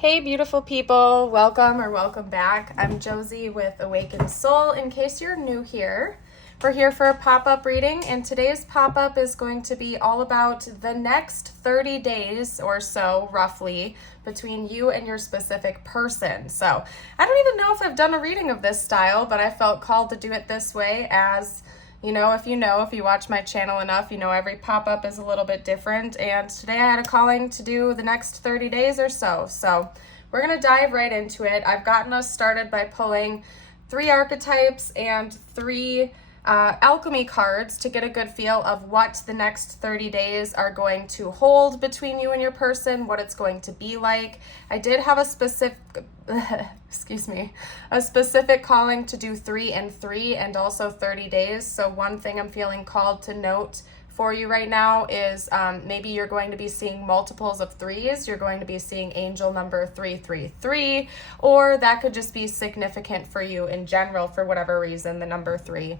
Hey beautiful people, welcome back. I'm Josie with Awakened Soul. In case you're new here, we're here for a pop-up reading, and today's pop-up is going to be all about the next 30 days or so, roughly, between you and your specific person. So I don't even know if I've done a reading of this style, but I felt called to do it this way as if you watch my channel enough, every pop-up is a little bit different. And today I had a calling to do the next 30 days or so. So we're going to dive right into it. I've gotten us started by pulling 3 archetypes and 3 alchemy cards to get a good feel of what the next 30 days are going to hold between you and your person, what it's going to be like. I did have a specific calling to do 3 and 3 and also 30 days. So one thing I'm feeling called to note for you right now is maybe you're going to be seeing multiples of 3s. You're going to be seeing angel number 333, or that could just be significant for you in general for whatever reason, the number 3.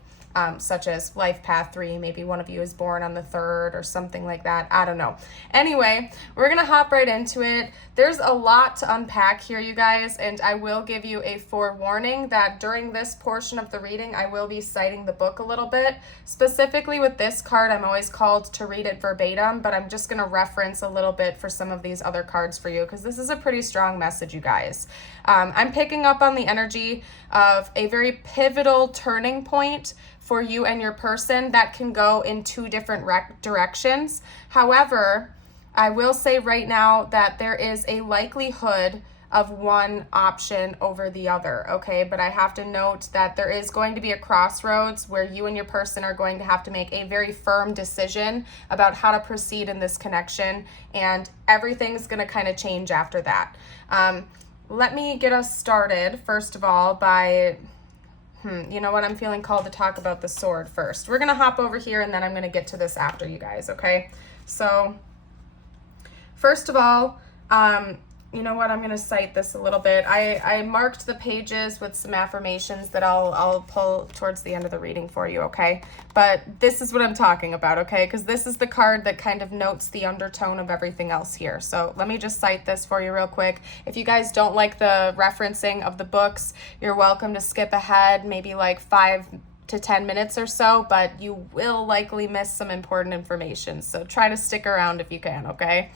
Such as life path 3, maybe one of you is born on the 3rd or something like that. I don't know. Anyway, we're going to hop right into it. There's a lot to unpack here, you guys, and I will give you a forewarning that during this portion of the reading, I will be citing the book a little bit. Specifically with this card, I'm always called to read it verbatim, but I'm just going to reference a little bit for some of these other cards for you because this is a pretty strong message, you guys. I'm picking up on the energy of a very pivotal turning point for you and your person that can go in 2 different directions. However, I will say right now that there is a likelihood of one option over the other, okay? But I have to note that there is going to be a crossroads where you and your person are going to have to make a very firm decision about how to proceed in this connection, and everything's going to kind of change after that. Let me get us started, first of all, by... you know what? I'm feeling called to talk about the sword first. We're going to hop over here and then I'm going to get to this after, you guys, okay? So, first of all, you know what? I'm going to cite this a little bit. I marked the pages with some affirmations that I'll pull towards the end of the reading for you, okay? But this is what I'm talking about, okay? Because this is the card that kind of notes the undertone of everything else here. So let me just cite this for you real quick. If you guys don't like the referencing of the books, you're welcome to skip ahead, maybe like 5 to 10 minutes or so, but you will likely miss some important information. So try to stick around if you can, okay?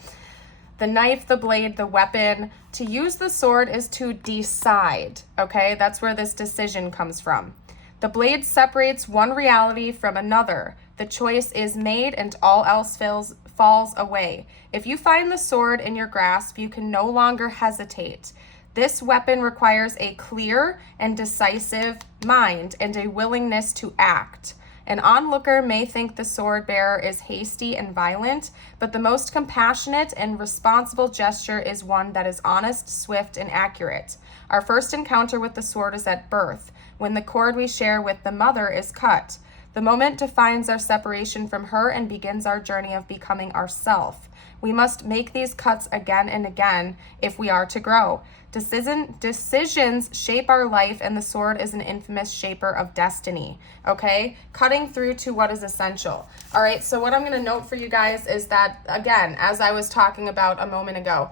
The knife, the blade, the weapon. To use the sword is to decide, okay? That's where this decision comes from. The blade separates one reality from another. The choice is made and all else falls away. If you find the sword in your grasp, you can no longer hesitate. This weapon requires a clear and decisive mind and a willingness to act. An onlooker may think the sword bearer is hasty and violent, but the most compassionate and responsible gesture is one that is honest, swift, and accurate. Our first encounter with the sword is at birth, when the cord we share with the mother is cut. The moment defines our separation from her and begins our journey of becoming ourself. We must make these cuts again and again if we are to grow. Decisions shape our life, and the sword is an infamous shaper of destiny, okay? Cutting through to what is essential. All right, so what I'm going to note for you guys is that, again, as I was talking about a moment ago,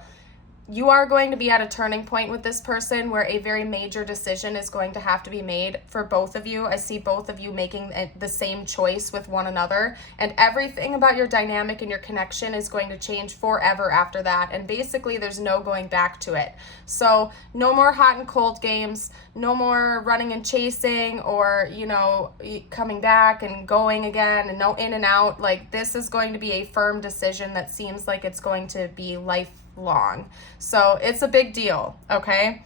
you are going to be at a turning point with this person where a very major decision is going to have to be made for both of you. I see both of you making the same choice with one another, and everything about your dynamic and your connection is going to change forever after that, and basically there's no going back to it. So no more hot and cold games, no more running and chasing, or coming back and going again, and no in and out. Like, this is going to be a firm decision that seems like it's going to be lifelong. So it's a big deal, okay?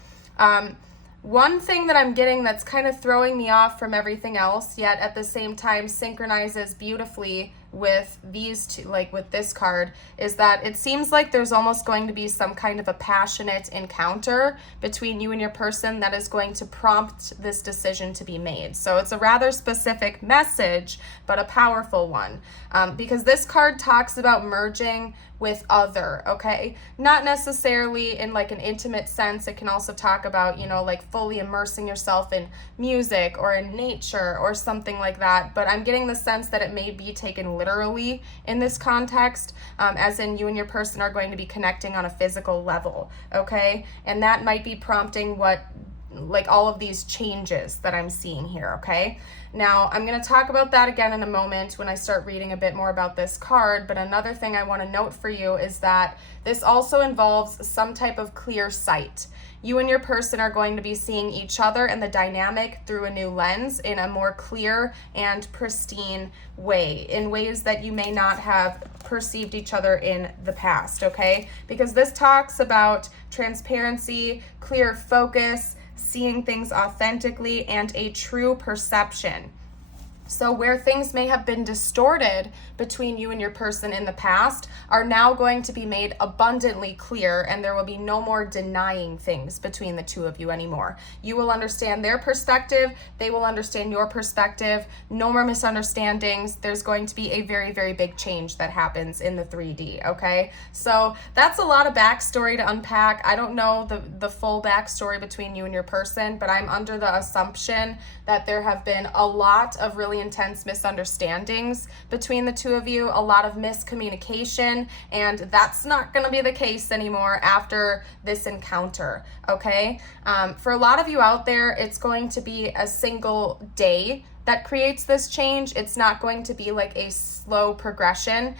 One thing that I'm getting that's kind of throwing me off from everything else, yet at the same time synchronizes beautifully with these two, like with this card, is that it seems like there's almost going to be some kind of a passionate encounter between you and your person that is going to prompt this decision to be made. So it's a rather specific message, but a powerful one, because this card talks about merging with other, okay? Not necessarily in like an intimate sense. It can also talk about, like fully immersing yourself in music or in nature or something like that. But I'm getting the sense that it may be taken literally in this context, as in you and your person are going to be connecting on a physical level, okay? And that might be prompting like all of these changes that I'm seeing here, okay? Now, I'm going to talk about that again in a moment when I start reading a bit more about this card, but another thing I want to note for you is that this also involves some type of clear sight. You and your person are going to be seeing each other and the dynamic through a new lens in a more clear and pristine way, in ways that you may not have perceived each other in the past, okay? Because this talks about transparency, clear focus, seeing things authentically, and a true perception. So where things may have been distorted between you and your person in the past are now going to be made abundantly clear, and there will be no more denying things between the two of you anymore. You will understand their perspective, they will understand your perspective, no more misunderstandings. There's going to be a very, very big change that happens in the 3D, okay? So that's a lot of backstory to unpack. I don't know the full backstory between you and your person, but I'm under the assumption that there have been a lot of really intense misunderstandings between the two of you, a lot of miscommunication, and that's not going to be the case anymore after this encounter, okay? For a lot of you out there, it's going to be a single day that creates this change. It's not going to be like a slow progression.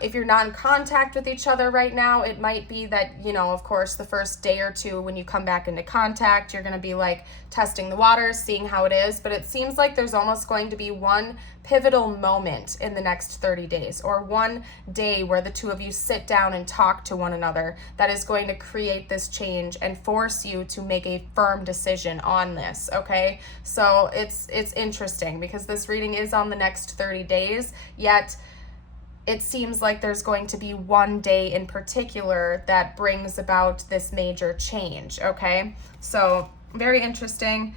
If you're not in contact with each other right now, it might be that, you know, of course, the first day or two when you come back into contact, you're going to be like testing the waters, seeing how it is. But it seems like there's almost going to be one pivotal moment in the next 30 days, or one day where the two of you sit down and talk to one another that is going to create this change and force you to make a firm decision on this, okay? So it's interesting because this reading is on the next 30 days, yet it seems like there's going to be one day in particular that brings about this major change, okay? So very interesting.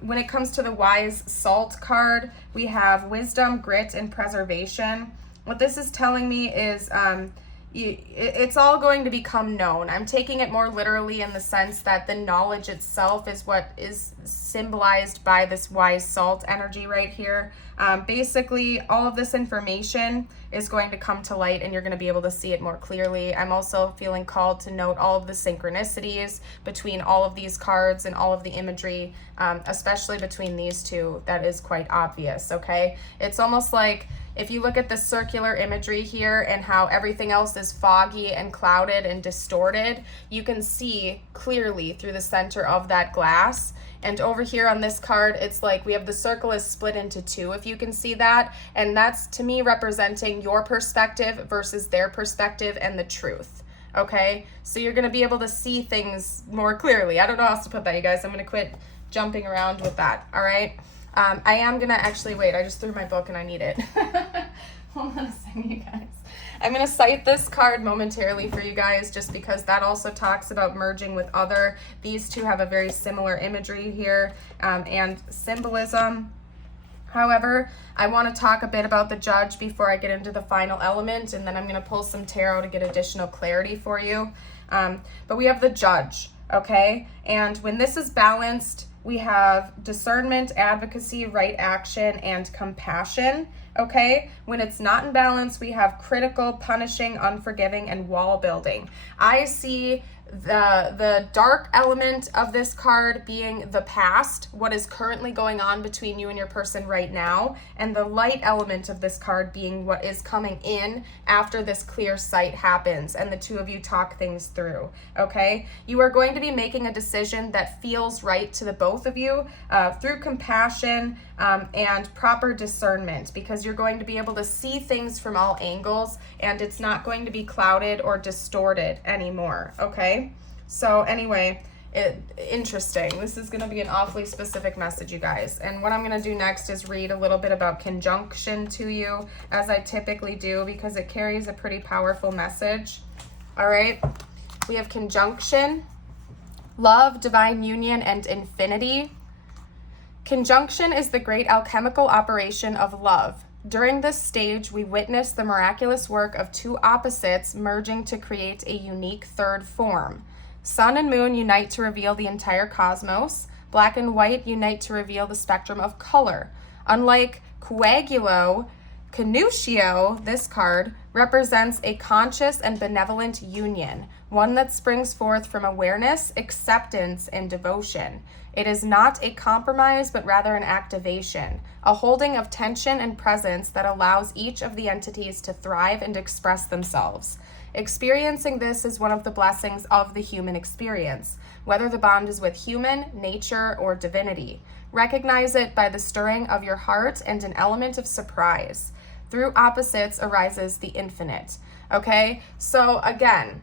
When it comes to the Wise Salt card, we have wisdom, grit, and preservation. What this is telling me is it's all going to become known. I'm taking it more literally in the sense that the knowledge itself is what is symbolized by this wise salt energy right here. Basically, all of this information is going to come to light and you're going to be able to see it more clearly. I'm also feeling called to note all of the synchronicities between all of these cards and all of the imagery, especially between these two. That is quite obvious, okay? It's almost like if you look at the circular imagery here and how everything else is foggy and clouded and distorted, you can see clearly through the center of that glass. And over here on this card, it's like we have the circle is split into two, if you can see that. And that's, to me, representing your perspective versus their perspective and the truth, okay? So you're going to be able to see things more clearly. I don't know how else to put that, you guys. I'm going to quit jumping around with that, all right? I am going to actually, wait, I just threw my book and I need it. Hold on a second, you guys. I'm going to cite this card momentarily for you guys just because that also talks about merging with other. These two have a very similar imagery here and symbolism. However, I want to talk a bit about the Judge before I get into the final element, and then I'm going to pull some tarot to get additional clarity for you. But we have the Judge, okay? And when this is balanced, we have discernment, advocacy, right action, and compassion, okay? When it's not in balance, we have critical, punishing, unforgiving, and wall building. I see the dark element of this card being the past, what is currently going on between you and your person right now, and the light element of this card being what is coming in after this clear sight happens and the two of you talk things through, okay? You are going to be making a decision that feels right to the both of you through compassion and proper discernment, because you're going to be able to see things from all angles and it's not going to be clouded or distorted anymore, okay? So anyway, interesting. This is going to be an awfully specific message, you guys. And what I'm going to do next is read a little bit about conjunction to you, as I typically do, because it carries a pretty powerful message. All right, we have conjunction, love, divine union, and infinity. Conjunction is the great alchemical operation of love. During this stage, we witness the miraculous work of two opposites merging to create a unique third form. Sun and moon unite to reveal the entire cosmos. Black and white unite to reveal the spectrum of color. Unlike coagulo, Canutio, this card, represents a conscious and benevolent union, one that springs forth from awareness, acceptance, and devotion. It is not a compromise, but rather an activation, a holding of tension and presence that allows each of the entities to thrive and express themselves. Experiencing this is one of the blessings of the human experience, whether the bond is with human, nature, or divinity. Recognize it by the stirring of your heart and an element of surprise. Through opposites arises the infinite. Okay, so again,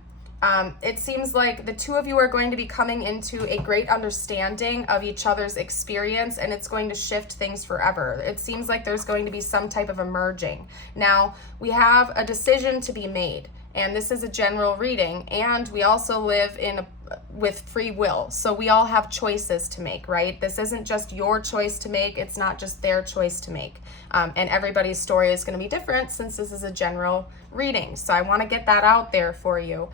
it seems like the two of you are going to be coming into a great understanding of each other's experience, and it's going to shift things forever. It seems like there's going to be some type of a merging. Now, we have a decision to be made, and this is a general reading, and we also live with free will. So we all have choices to make, right? This isn't just your choice to make. It's not just their choice to make. And everybody's story is going to be different since this is a general reading. So I want to get that out there for you.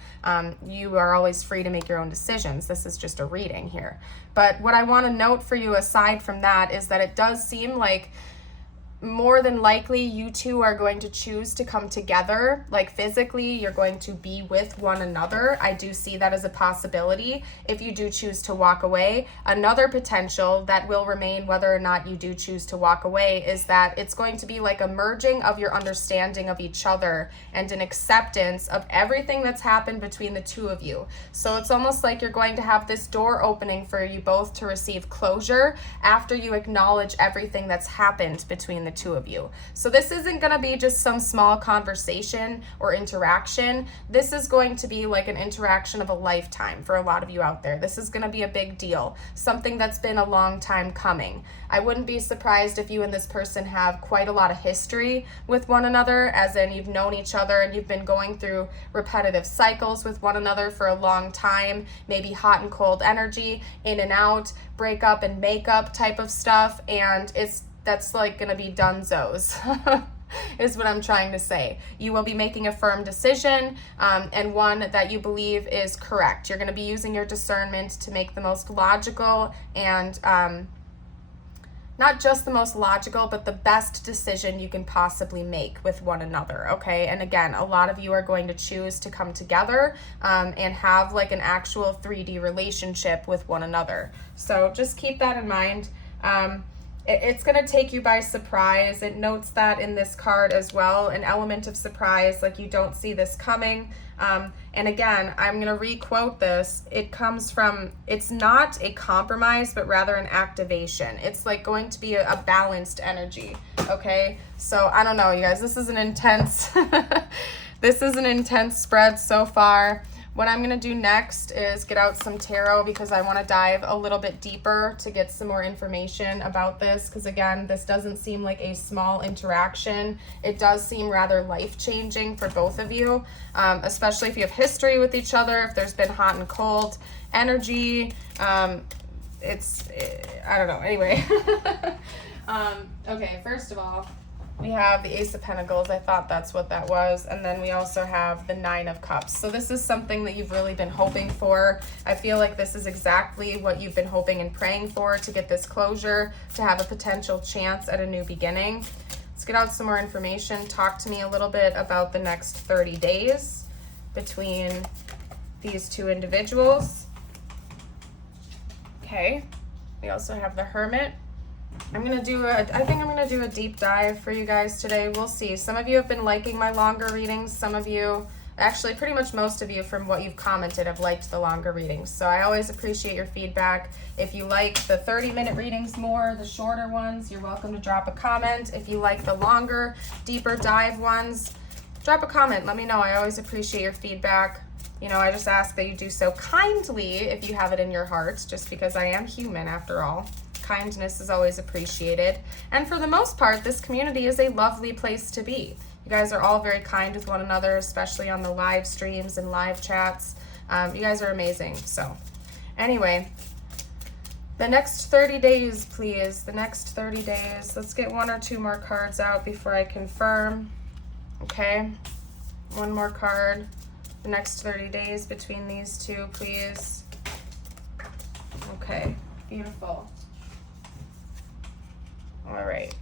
You are always free to make your own decisions. This is just a reading here. But what I want to note for you aside from that is that it does seem like more than likely you two are going to choose to come together, like physically you're going to be with one another. I do see that as a possibility if you do choose to walk away. Another potential that will remain whether or not you do choose to walk away is that it's going to be like a merging of your understanding of each other and an acceptance of everything that's happened between the two of you. So it's almost like you're going to have this door opening for you both to receive closure after you acknowledge everything that's happened between the two of you. So this isn't going to be just some small conversation or interaction. This is going to be like an interaction of a lifetime for a lot of you out there. This is going to be a big deal, something that's been a long time coming. I wouldn't be surprised if you and this person have quite a lot of history with one another, as in you've known each other and you've been going through repetitive cycles with one another for a long time, maybe hot and cold energy, in and out, break up and make up type of stuff, and that's like going to be dunzos is what I'm trying to say. You will be making a firm decision and one that you believe is correct. You're going to be using your discernment to make the most logical and not just the most logical, but the best decision you can possibly make with one another, okay? And again, a lot of you are going to choose to come together and have like an actual 3D relationship with one another. So just keep that in mind. It's going to take you by surprise. It notes that in this card as well, an element of surprise, like you don't see this coming. And again, I'm going to re-quote this. It comes from, it's not a compromise, but rather an activation. It's like going to be a balanced energy, okay? So I don't know, you guys, this is an intense, this is an intense spread so far. What I'm going to do next is get out some tarot because I want to dive a little bit deeper to get some more information about this, because again, this doesn't seem like a small interaction. It does seem rather life-changing for both of you, especially if you have history with each other, if there's been hot and cold energy. I don't know. Anyway. Okay, first of all, we have the Ace of Pentacles. I thought that's what that was. And then we also have the Nine of Cups. So this is something that you've really been hoping for. I feel like this is exactly what you've been hoping and praying for, to get this closure, to have a potential chance at a new beginning. Let's get out some more information. Talk to me a little bit about the next 30 days between these two individuals. Okay. We also have the Hermit. I think I'm gonna do a deep dive for you guys today. We'll see. Some of you have been liking my longer readings. Some of you, actually pretty much most of you from what you've commented, have liked the longer readings. So I always appreciate your feedback. If you like the 30-minute readings more, the shorter ones, you're welcome to drop a comment. If you like the longer, deeper dive ones, drop a comment. Let me know. I always appreciate your feedback. You know, I just ask that you do so kindly if you have it in your heart, just because I am human after all. Kindness is always appreciated. And for the most part, this community is a lovely place to be. You guys are all very kind with one another, especially on the live streams and live chats. You guys are amazing. So anyway, the next 30 days, please. The next 30 days. Let's get one or two more cards out before I confirm. Okay. One more card. The next 30 days between these two, please. Okay. Beautiful. All right.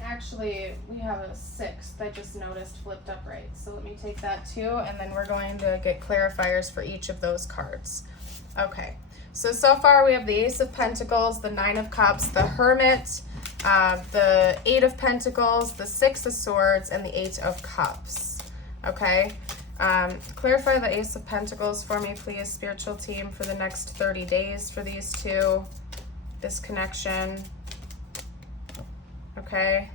Actually, we have a 6th I just noticed flipped upright. So let me take that too, and then we're going to get clarifiers for each of those cards. Okay, so far we have the Ace of Pentacles, the 9 of Cups, the Hermit, the 8 of Pentacles, the 6 of Swords, and the 8 of Cups. Okay, clarify the Ace of Pentacles for me, please, spiritual team, for the next 30 days for these two, this connection. Okay.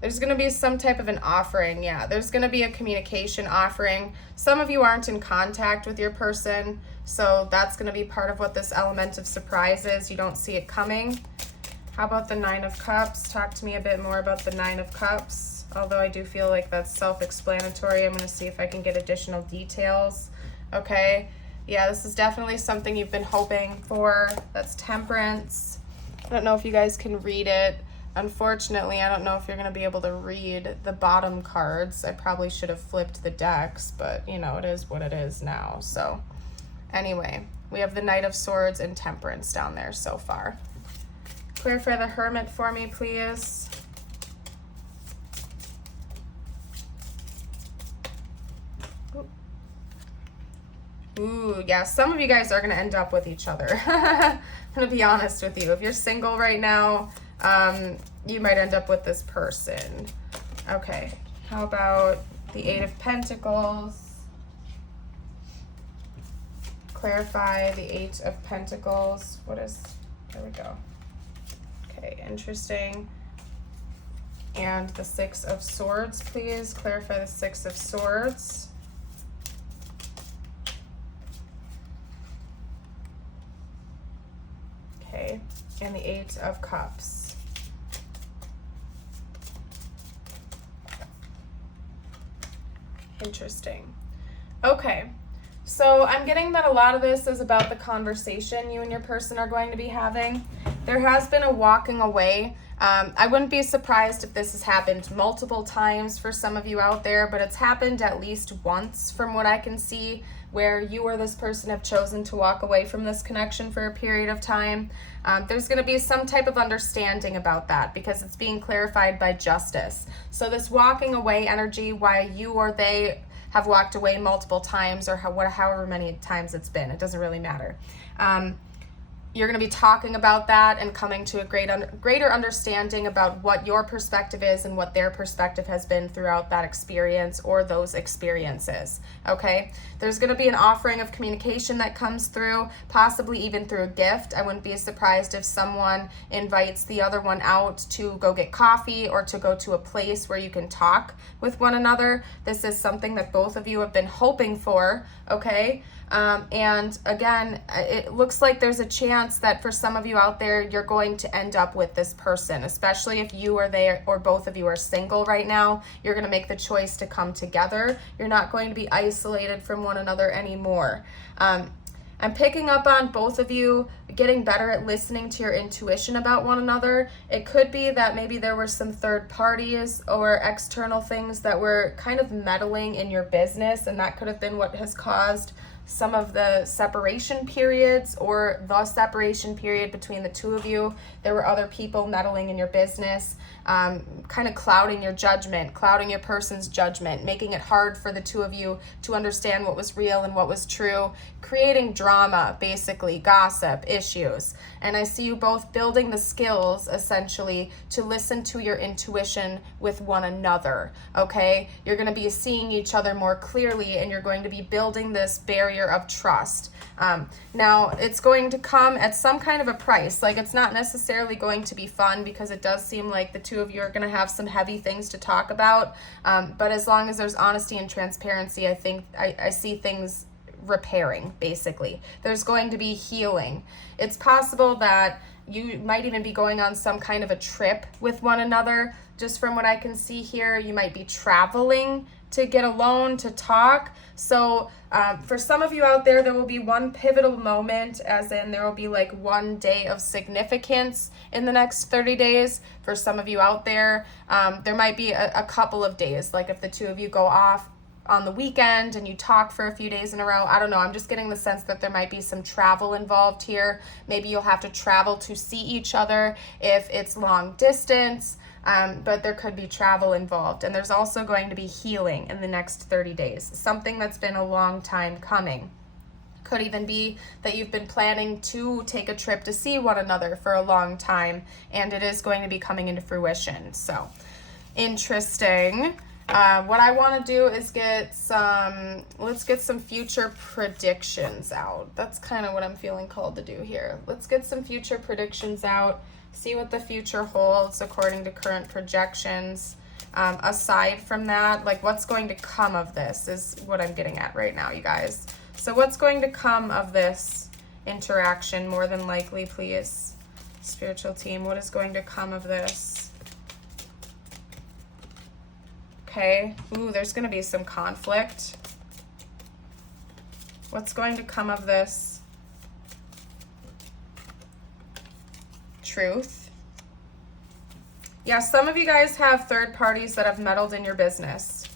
There's going to be some type of an offering. Yeah, there's going to be a communication offering. Some of you aren't in contact with your person, so that's going to be part of what this element of surprise is. You don't see it coming. How about the 9 of Cups? Talk to me a bit more about the 9 of Cups. Although I do feel like that's self-explanatory, I'm going to see if I can get additional details. Okay. Yeah, this is definitely something you've been hoping for. That's Temperance. I don't know if you guys can read it. Unfortunately, I don't know if you're going to be able to read the bottom cards. I probably should have flipped the decks, but you know, it is what it is now. So anyway, we have the Knight of Swords and Temperance down there so far. Clarify the Hermit for me, please. Ooh, yeah, some of you guys are going to end up with each other. I'm going to be honest with you. If you're single right now, you might end up with this person. Okay, how about the 8 of Pentacles? Clarify the 8 of Pentacles. There we go. Okay, interesting. And the 6 of Swords, please. Clarify the 6 of Swords. Okay, and the 8 of Cups. Interesting. Okay, so I'm getting that a lot of this is about the conversation you and your person are going to be having. There has been a walking away. I wouldn't be surprised if this has happened multiple times for some of you out there, but it's happened at least once from what I can see, where you or this person have chosen to walk away from this connection for a period of time. There's going to be some type of understanding about that because it's being clarified by justice. So this walking away energy, why you or they have walked away multiple times, or however many times it's been, it doesn't really matter. You're going to be talking about that and coming to a greater understanding about what your perspective is and what their perspective has been throughout that experience or those experiences, okay? There's going to be an offering of communication that comes through, possibly even through a gift. I wouldn't be surprised if someone invites the other one out to go get coffee or to go to a place where you can talk with one another. This is something that both of you have been hoping for, okay? And again, it looks like there's a chance that for some of you out there, you're going to end up with this person, especially if you or they or both of you are single right now. You're going to make the choice to come together. You're not going to be isolated from one another anymore. I'm picking up on both of you getting better at listening to your intuition about one another. It could be that maybe there were some third parties or external things that were kind of meddling in your business, and that could have been what has caused some of the separation periods or the separation period between the two of you. There were other people meddling in your business, kind of clouding your judgment, clouding your person's judgment, making it hard for the two of you to understand what was real and what was true, creating drama, basically, gossip, issues. And I see you both building the skills, essentially, to listen to your intuition with one another, okay? You're going to be seeing each other more clearly, and you're going to be building this barrier of trust. Now, it's going to come at some kind of a price. Like, it's not necessarily going to be fun because it does seem like the two of you are going to have some heavy things to talk about. But as long as there's honesty and transparency, I think I see things repairing, basically. There's going to be healing. It's possible that you might even be going on some kind of a trip with one another. Just from what I can see here, you might be traveling to get alone to talk. So for some of you out there, there will be one pivotal moment, as in there will be like one day of significance in the next 30 days. For some of you out there, there might be a couple of days, like if the two of you go off on the weekend and you talk for a few days in a row. I don't know. I'm just getting the sense that there might be some travel involved here. Maybe you'll have to travel to see each other if it's long distance, but there could be travel involved. And there's also going to be healing in the next 30 days, something that's been a long time coming. Could even be that you've been planning to take a trip to see one another for a long time, and it is going to be coming into fruition. So interesting. What I want to do is let's get some future predictions out. That's kind of what I'm feeling called to do here. Let's get some future predictions out, see what the future holds according to current projections. Aside from that, like what's going to come of this is what I'm getting at right now, you guys. So what's going to come of this interaction more than likely, please? Spiritual team, what is going to come of this? Okay. Ooh, there's going to be some conflict. What's going to come of this? Truth. Yeah, some of you guys have third parties that have meddled in your business.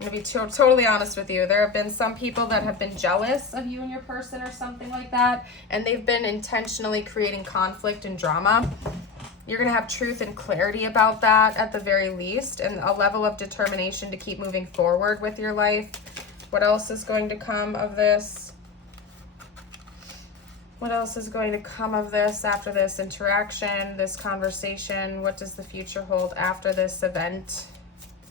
I'm going to be totally honest with you. There have been some people that have been jealous of you and your person or something like that, and they've been intentionally creating conflict and drama. You're going to have truth and clarity about that at the very least, and a level of determination to keep moving forward with your life. What else is going to come of this? What else is going to come of this after this interaction, this conversation? What does the future hold after this event?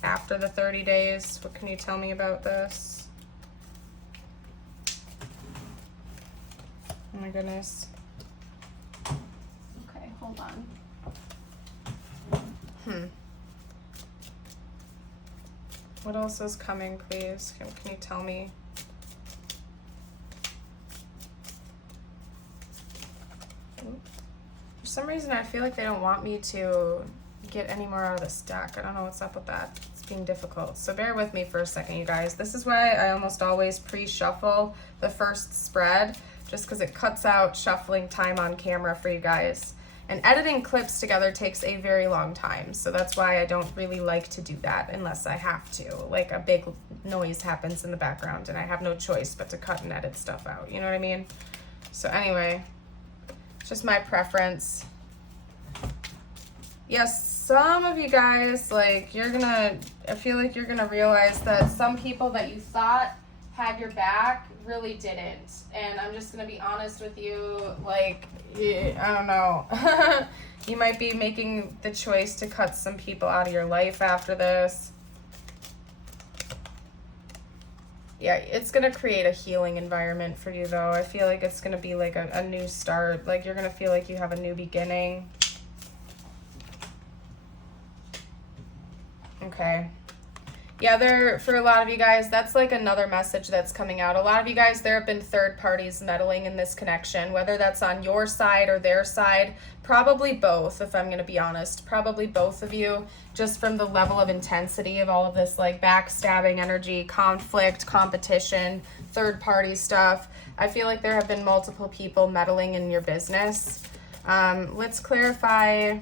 After the 30 days, what can you tell me about this? Oh my goodness. Okay, hold on. What else is coming, please? Can you tell me? For some reason, I feel like they don't want me to get any more out of this deck. I don't know what's up with that. It's being difficult. So bear with me for a second, you guys. This is why I almost always pre-shuffle the first spread, just because it cuts out shuffling time on camera for you guys. And editing clips together takes a very long time. So that's why I don't really like to do that unless I have to. Like a big noise happens in the background and I have no choice but to cut and edit stuff out. You know what I mean? So anyway, it's just my preference. Yes, some of you guys, like, I feel like you're gonna realize that some people that you thought had your back really didn't. And I'm just gonna be honest with you, like, I don't know. You might be making the choice to cut some people out of your life after this. Yeah, it's gonna create a healing environment for you though. I feel like it's gonna be like a new start. Like you're gonna feel like you have a new beginning. Okay. Yeah, for a lot of you guys, that's like another message that's coming out. A lot of you guys, there have been third parties meddling in this connection, whether that's on your side or their side. Probably both, if I'm going to be honest. Probably both of you, just from the level of intensity of all of this, like backstabbing energy, conflict, competition, third party stuff. I feel like there have been multiple people meddling in your business. Let's clarify.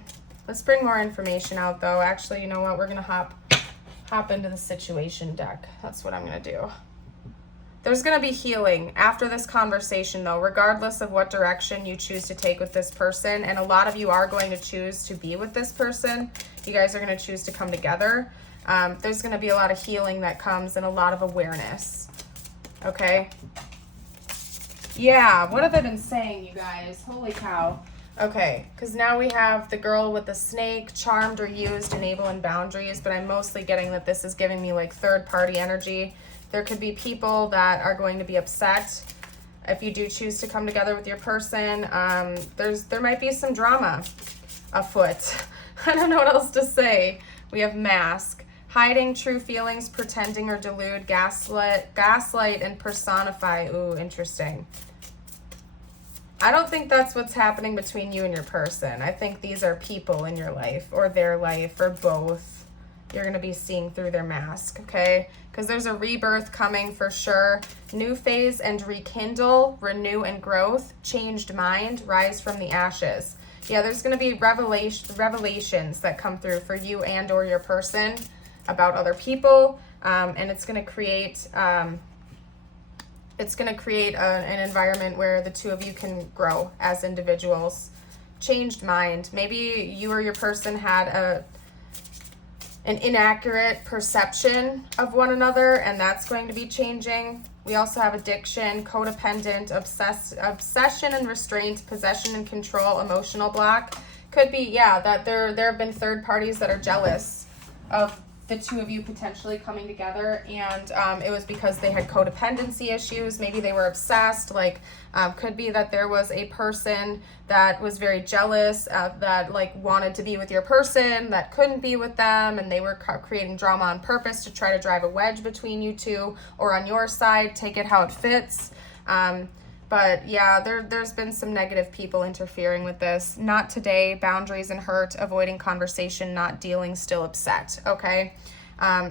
Let's bring more information out, though. Actually, you know what? We're going to hop into the situation deck. That's what I'm going to do. There's going to be healing after this conversation, though, regardless of what direction you choose to take with this person. And a lot of you are going to choose to be with this person. You guys are going to choose to come together. There's going to be a lot of healing that comes and a lot of awareness. Okay? Yeah, what have I been saying, you guys? Holy cow. Okay, because now we have the girl with the snake, charmed or used, enable and boundaries, but I'm mostly getting that this is giving me like third party energy. There could be people that are going to be upset if you do choose to come together with your person. There might be some drama afoot. I don't know what else to say. We have mask, hiding true feelings, pretending or delude, gaslight and personify. Ooh, interesting. I don't think that's what's happening between you and your person. I think these are people in your life or their life or both. You're going to be seeing through their mask, okay? Because there's a rebirth coming for sure. New phase and rekindle, renew and growth, changed mind, rise from the ashes. Yeah, there's going to be revelations that come through for you and or your person about other people. And it's going to create an environment where the two of you can grow as individuals. Changed mind. Maybe you or your person had an inaccurate perception of one another, and that's going to be changing. We also have addiction, codependent, obsession and restraint, possession and control, emotional block. Could be, yeah, that there have been third parties that are jealous of the two of you potentially coming together, and it was because they had codependency issues. Maybe they were obsessed. Like, could be that there was a person that was very jealous, that like wanted to be with your person, that couldn't be with them, and they were creating drama on purpose to try to drive a wedge between you two, or on your side. Take it how it fits. But yeah, there's been some negative people interfering with this. Not today. Boundaries and hurt, avoiding conversation, not dealing, still upset. Okay.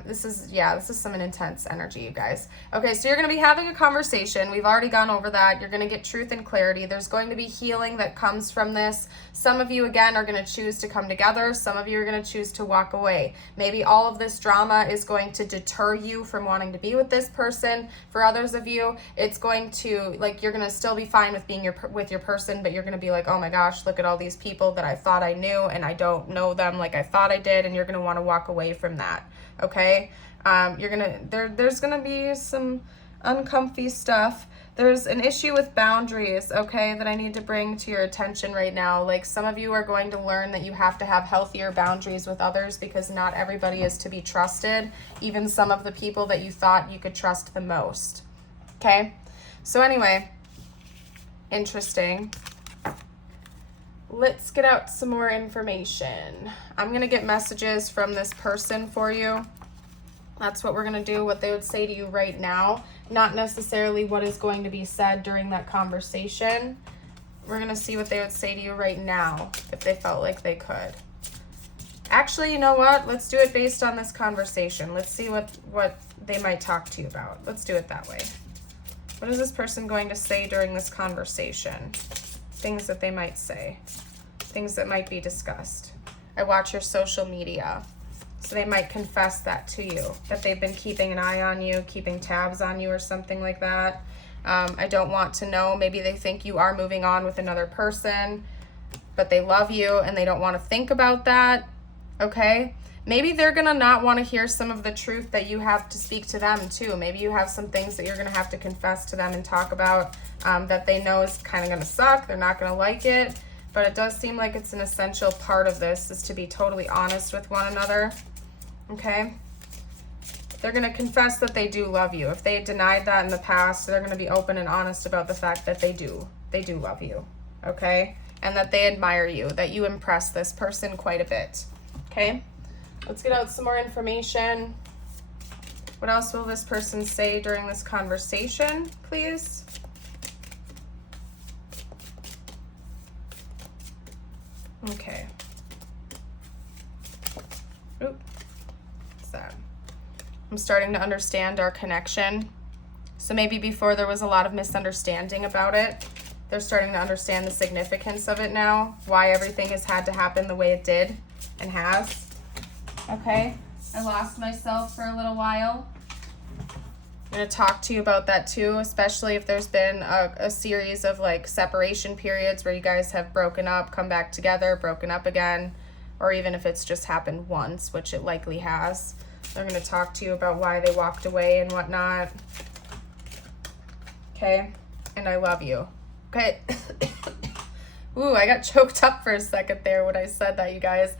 This is some intense energy, you guys. Okay, so you're going to be having a conversation. We've already gone over that. You're going to get truth and clarity. There's going to be healing that comes from this. Some of you, again, are going to choose to come together. Some of you are going to choose to walk away. Maybe all of this drama is going to deter you from wanting to be with this person. For others of you, it's going to, like, you're going to still be fine with being with your person, but you're going to be like, oh my gosh, look at all these people that I thought I knew, and I don't know them like I thought I did, and you're going to want to walk away from that. Okay, there's gonna be some uncomfy stuff. There's an issue with boundaries, okay, that I need to bring to your attention right now. Like, some of you are going to learn that you have to have healthier boundaries with others, because not everybody is to be trusted, even some of the people that you thought you could trust the most. Okay, so anyway, interesting. Let's get out some more information. I'm going to get messages from this person for you. That's what we're going to do, what they would say to you right now. Not necessarily what is going to be said during that conversation. We're going to see what they would say to you right now, if they felt like they could. Actually, you know what? Let's do it based on this conversation. Let's see what they might talk to you about. Let's do it that way. What is this person going to say during this conversation? Things that they might say, things that might be discussed. I watch your social media, so they might confess that to you, that they've been keeping an eye on you, keeping tabs on you, or something like that. I don't want to know. Maybe they think you are moving on with another person, but they love you and they don't want to think about that. Okay, maybe they're gonna not want to hear some of the truth that you have to speak to them too. Maybe you have some things that you're gonna have to confess to them and talk about, that they know is kind of going to suck. They're not going to like it, but it does seem like it's an essential part of this, is to be totally honest with one another. Okay? They're going to confess that they do love you. If they denied that in the past, they're going to be open and honest about the fact that they do love you. Okay? And that they admire you, that you impress this person quite a bit. Okay? Let's get out some more information. What else will this person say during this conversation, please? Okay. Oop. What's that? I'm starting to understand our connection. So maybe before there was a lot of misunderstanding about it. They're starting to understand the significance of it now, why everything has had to happen the way it did and has. Okay. I lost myself for a little while. I'm going to talk to you about that too, especially if there's been a series of like separation periods where you guys have broken up, come back together, broken up again, or even if it's just happened once, which it likely has. They're going to talk to you about why they walked away and whatnot. Okay, and I love you. Okay. Ooh, I got choked up for a second there when I said that, you guys.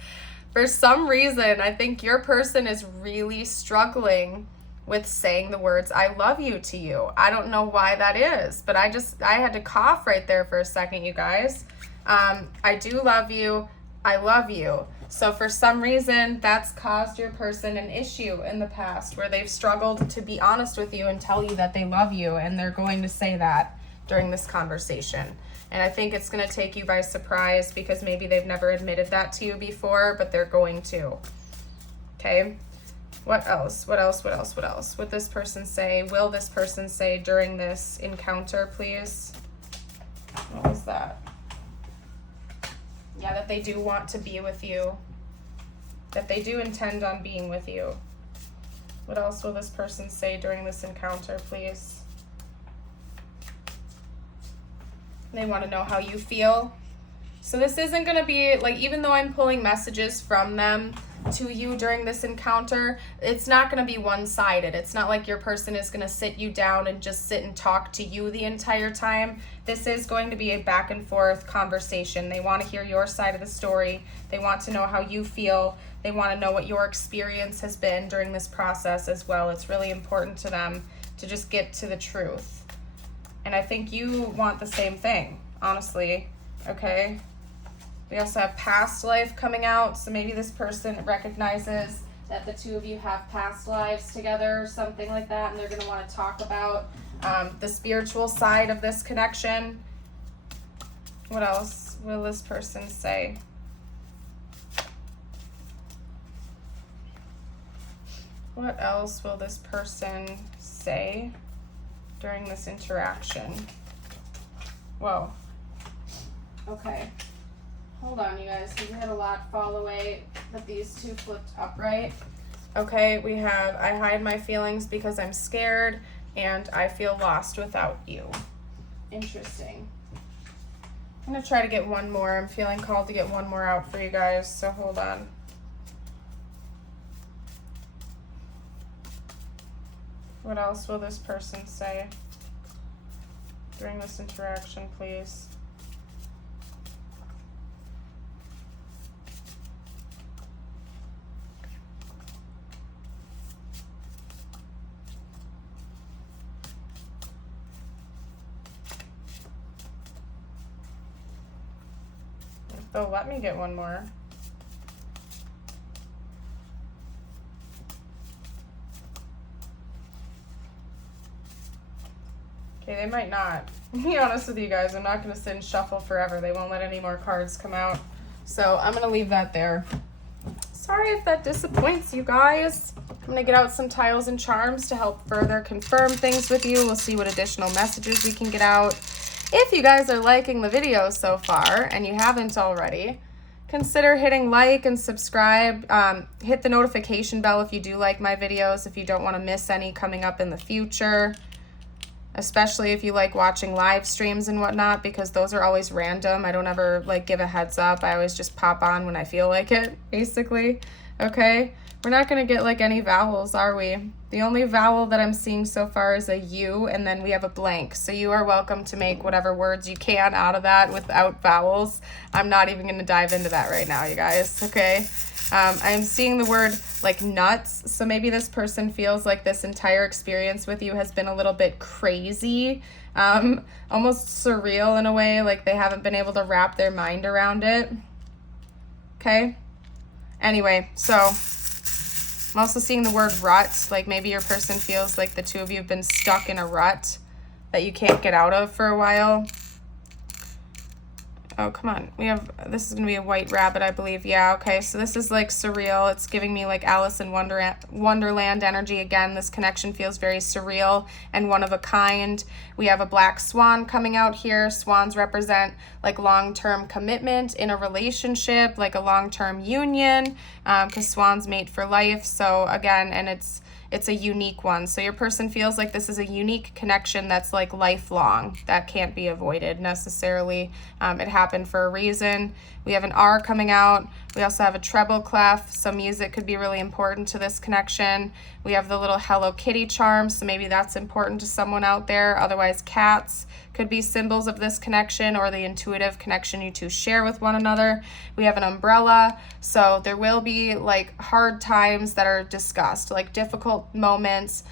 For some reason, I think your person is really struggling with saying the words "I love you" to you. I don't know why that is, but I had to cough right there for a second, you guys. I do love you. I love you. So for some reason, that's caused your person an issue in the past where they've struggled to be honest with you and tell you that they love you, and they're going to say that during this conversation. And I think it's going to take you by surprise because maybe they've never admitted that to you before, but they're going to. Okay? What else? What else? What else? What else? Would this person say? Will this person say during this encounter, please? What was that? Yeah, that they do want to be with you. That they do intend on being with you. What else will this person say during this encounter, please? They want to know how you feel. So this isn't going to be, like, even though I'm pulling messages from them to you during this encounter, it's not going to be one-sided. It's not like your person is going to sit you down and just sit and talk to you the entire time. This is going to be a back and forth conversation. They want to hear your side of the story. They want to know how you feel. They want to know what your experience has been during this process as well. It's really important to them to just get to the truth. And I think you want the same thing, honestly, okay? We also have past life coming out, so maybe this person recognizes that the two of you have past lives together or something like that, and they're going to want to talk about the spiritual side of this connection. What else will this person say? What else will this person say during this interaction? Whoa. Okay. Hold on, you guys, because we had a lot fall away, but these two flipped upright. Okay, we have, I hide my feelings because I'm scared, and I feel lost without you. Interesting. I'm going to try to get one more. I'm feeling called to get one more out for you guys, so hold on. What else will this person say during this interaction, please? Oh, let me get one more. Okay, they might not. To be honest with you guys, I'm not going to sit and shuffle forever. They won't let any more cards come out. So I'm going to leave that there. Sorry if that disappoints you guys. I'm going to get out some tiles and charms to help further confirm things with you. We'll see what additional messages we can get out. If you guys are liking the video so far, and you haven't already, consider hitting like and subscribe. Hit the notification bell if you do like my videos, if you don't want to miss any coming up in the future. Especially if you like watching live streams and whatnot, because those are always random. I don't ever like give a heads up. I always just pop on when I feel like it, basically. Okay? We're not going to get like any vowels, are we? The only vowel that I'm seeing so far is a U, and then we have a blank. So you are welcome to make whatever words you can out of that without vowels. I'm not even going to dive into that right now, you guys, okay? I am seeing the word like nuts, so maybe this person feels like this entire experience with you has been a little bit crazy, almost surreal in a way, like they haven't been able to wrap their mind around it. Okay? Anyway, so I'm also seeing the word rut, like maybe your person feels like the two of you have been stuck in a rut that you can't get out of for a while. Oh, come on. This is going to be a white rabbit, I believe. Yeah, okay. So this is like surreal. It's giving me like Alice in Wonderland energy again. This connection feels very surreal and one of a kind. We have a black swan coming out here. Swans represent like long-term commitment in a relationship, like a long-term union, because swans mate for life. So again, and it's a unique one. So your person feels like this is a unique connection that's like lifelong. That can't be avoided necessarily. It happened for a reason. We have an R coming out. We also have a treble clef. So music could be really important to this connection. We have the little Hello Kitty charm. So maybe that's important to someone out there. Otherwise, cats could be symbols of this connection or the intuitive connection you two share with one another. We have an umbrella. So there will be like hard times that are discussed, like difficult moments,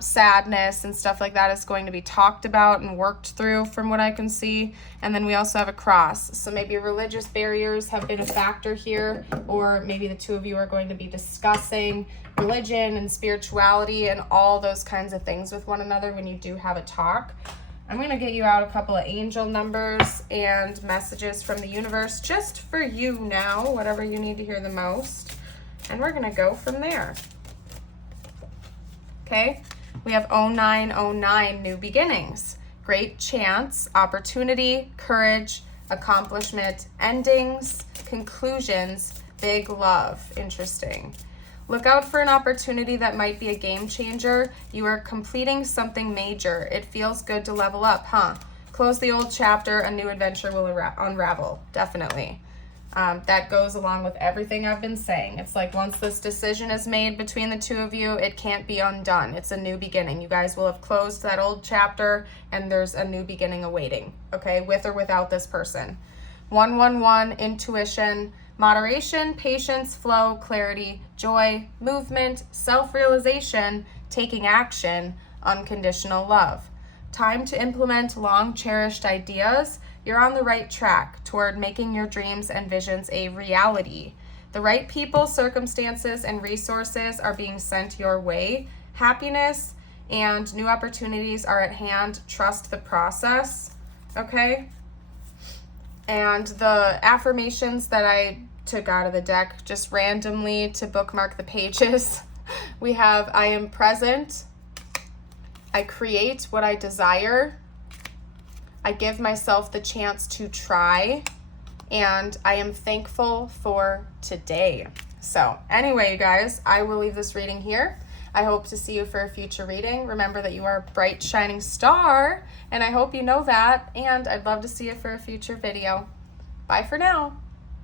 sadness and stuff like that is going to be talked about and worked through from what I can see. And then we also have a cross. So maybe religious barriers have been a factor here, or maybe the two of you are going to be discussing religion and spirituality and all those kinds of things with one another when you do have a talk. I'm going to get you out a couple of angel numbers and messages from the universe just for you now, whatever you need to hear the most. And we're going to go from there. Okay, we have 0909, new beginnings, great chance, opportunity, courage, accomplishment, endings, conclusions, big love. Interesting. Look out for an opportunity that might be a game changer. You are completing something major. It feels good to level up, huh? Close the old chapter, a new adventure will unravel. Definitely. That goes along with everything I've been saying. It's like once this decision is made between the two of you, it can't be undone. It's a new beginning. You guys will have closed that old chapter and there's a new beginning awaiting, okay, with or without this person. 111, intuition, moderation, patience, flow, clarity, joy, movement, self-realization, taking action, unconditional love. Time to implement long-cherished ideas. You're on the right track toward making your dreams and visions a reality. The right people, circumstances, and resources are being sent your way. Happiness and new opportunities are at hand. Trust the process, okay? And the affirmations that I took out of the deck just randomly to bookmark the pages. We have, I am present. I create what I desire. I give myself the chance to try. And I am thankful for today. So anyway, you guys, I will leave this reading here. I hope to see you for a future reading. Remember that you are a bright, shining star, and I hope you know that. And I'd love to see you for a future video. Bye for now.